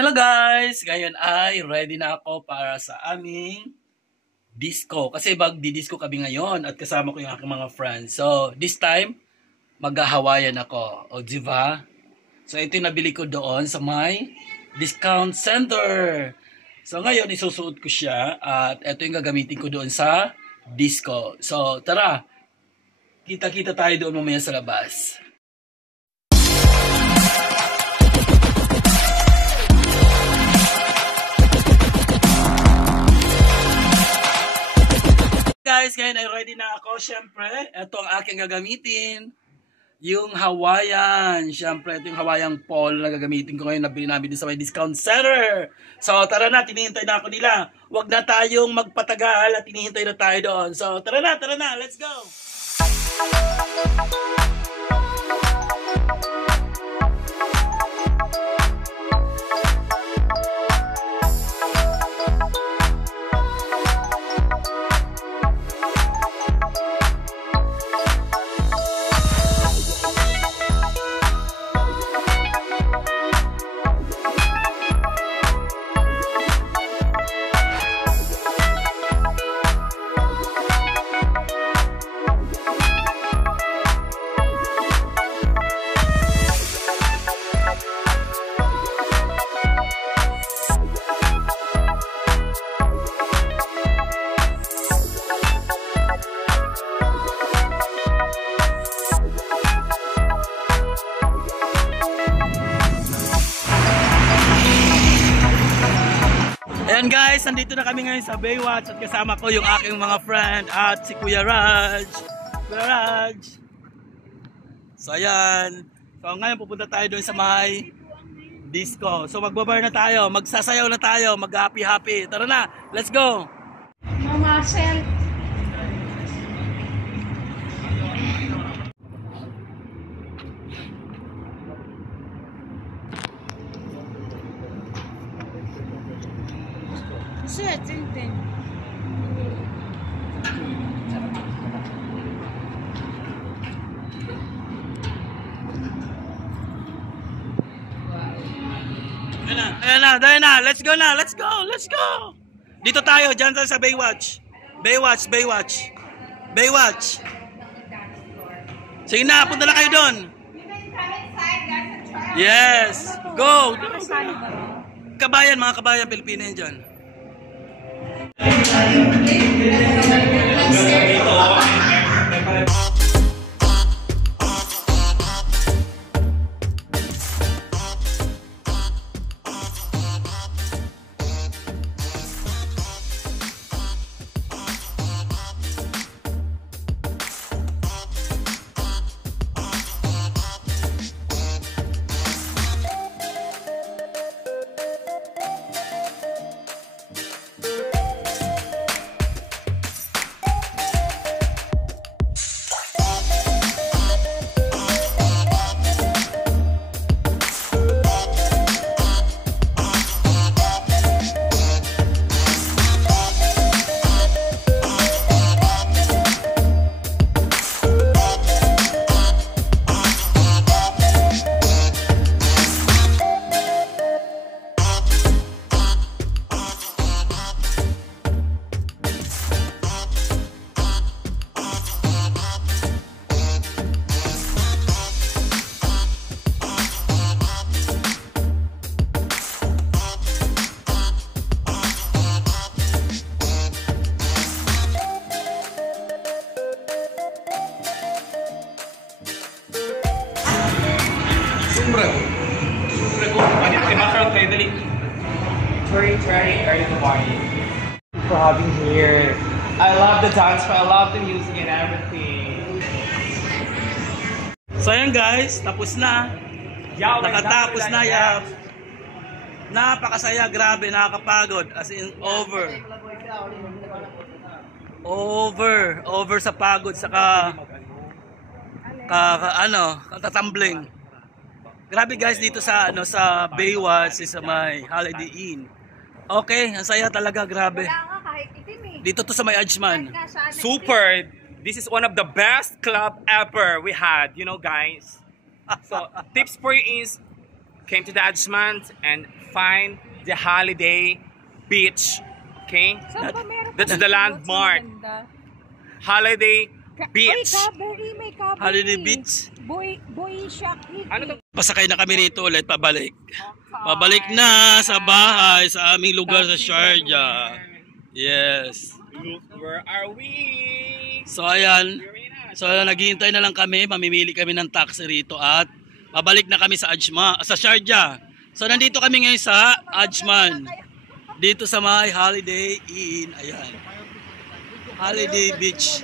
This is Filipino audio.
Hello guys! Ngayon ay ready na ako para sa aming disco. Kasi magdi-disco kami ngayon at kasama ko yung aking mga friends. So, this time, mag-Hawaiian ako. O, diba? So, ito yung nabili ko doon sa may discount center. So, ngayon, isusuot ko siya at ito yung gagamitin ko doon sa disco. So, tara! Kita-kita tayo doon mamaya sa labas. Guys, ngayon ay ready na ako. Siyempre, ito ang aking gagamitin. Yung Hawaiian. Siyempre, ito yung Hawaiian polo na gagamitin ko ngayon. Nabili namin din sa may discount center. So, tara na. Tinihintay na ako nila. Huwag na tayong magpatagal at tinihintay na tayo doon. So, tara na. Let's go! Ayan guys, nandito na kami ngayon sa Baywatch at kasama ko yung aking mga friend at si Kuya Raj. Kuya Raj! So ayan. So ngayon pupunta tayo doon sa may disco. So magbabar na tayo, magsasayaw na tayo, mag-happy-happy. Tara na, let's go! Mama, sel. Tintin. Ayan na, let's go na, let's go! Dito tayo, dyan tayo sa Baywatch. Baywatch. Sige na, punta na kayo doon. Yes, go! Mga kabayan Pilipino yan dyan. For having here. I love the dance, I love the music and everything. So ayan guys, tapos na. Nakatapos na Yav. Napakasaya, grabe, nakakapagod. As in, over sa pagod, saka katatumbling. Grabe guys, dito sa sa Baywatch, sa may Holiday Inn. Okay, ang saya talaga, grabe. Dito to sa may Ajman. Super! This is one of the best club ever we had, you know guys. So, tips for you is came to the Ajman and find the Holiday Beach. Okay? Saan ba meron That's pa the ng landmark. resort na maganda? Holiday Beach. Ay, Cabery, may Cabery. Holiday Beach. Boy Shack. Ano to? Pasakay na kami rito ulit, pabalik. Pabalik na sa bahay, sa aming lugar sa Sharjah. Yes. Look, where are we? So ayan, so naghihintay na lang kami, mamimili kami ng taxi rito at pabalik na kami sa sa Sharjah. So nandito kami ngayon sa Ajman. Dito sa may Holiday Inn, ayan. Holiday Beach.